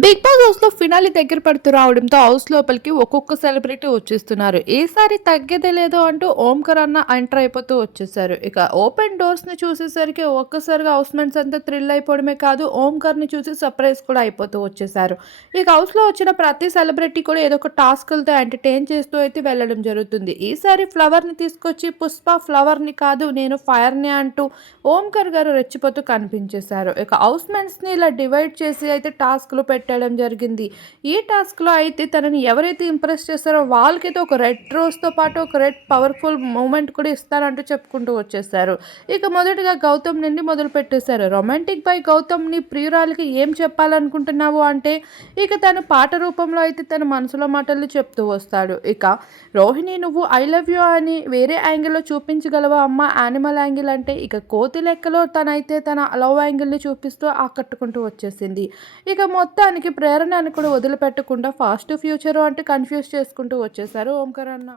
Big boss హౌస్లో finale దగ్గర పడుతూ రావడంతో హౌస్ లోపలికి ఒక్కొక్క సెలబ్రిటీ వచ్చేస్తున్నారు. ఈసారి తగ్గేదే లేదో అంటూ ఓంకర్ అన్న ఎంటర్ అయిపోతూ వచ్చేసారు. ఇక ఓపెన్ డోర్స్ని చూసేసరికి ఒక్కసారిగా హౌస్ మెంట్స్ అంతా థ్రిల్ అయిపోవడమే కాదు ఓంకర్ని చూసి సర్ప్రైజ్ కూడా అయిపోతూ వచ్చేసారు. ఇక హౌస్లో వచ్చిన ప్రతి సెలబ్రిటీ కూడా ఏదో ఒక టాస్క్లతో ఎంటర్టైన్ చేస్తూ అయితే వెళ్ళడం జరుగుతుంది. ఈసారి ఫ్లవర్ని తీసుకొచ్చి పుష్ప ఫ్లవర్ని కాదు నేను ఫైర్ని అంటూ ఓంకర్ గారు రెచ్చిపోతూ కనిపించేశారు. ఇక హౌస్ మెంట్స్ని ఇలా డివైడ్ చేసి అయితే టాస్క్లు పెట్టడం జరిగింది. ఈ టాస్క్లో అయితే తనని ఎవరైతే ఇంప్రెస్ చేస్తారో వాళ్ళకైతే ఒక రెడ్ రోజ్తో పాటు ఒక రెడ్ పవర్ఫుల్ మూమెంట్ కూడా ఇస్తారంటూ చెప్పుకుంటూ వచ్చేసారు. ఇక మొదటగా గౌతమ్ నుండి మొదలు పెట్టేశారు. రొమాంటిక్ బై గౌతమ్ని ప్రియురాలకి ఏం చెప్పాలనుకుంటున్నావు అంటే ఇక తను పాట రూపంలో అయితే తన మనసులో మాటలు చెప్తూ వస్తాడు. ఇక రోహిణి నువ్వు ఐ లవ్ యూ అని వేరే యాంగిల్లో చూపించగలవా? అమ్మ యానిమల్ యాంగిల్ అంటే ఇక కోతి లెక్కలో తనైతే తన లవ్ యాంగిల్ని చూపిస్తూ ఆకట్టుకుంటూ వచ్చేసింది. ఇక మొత్తానికి ప్రేరణ అని కూడా వదిలిపెట్టకుండా ఫాస్ట్ ఫ్యూచర్ అంటే కన్ఫ్యూజ్ చేసుకుంటూ వచ్చేసారు ఓంకర్ అన్న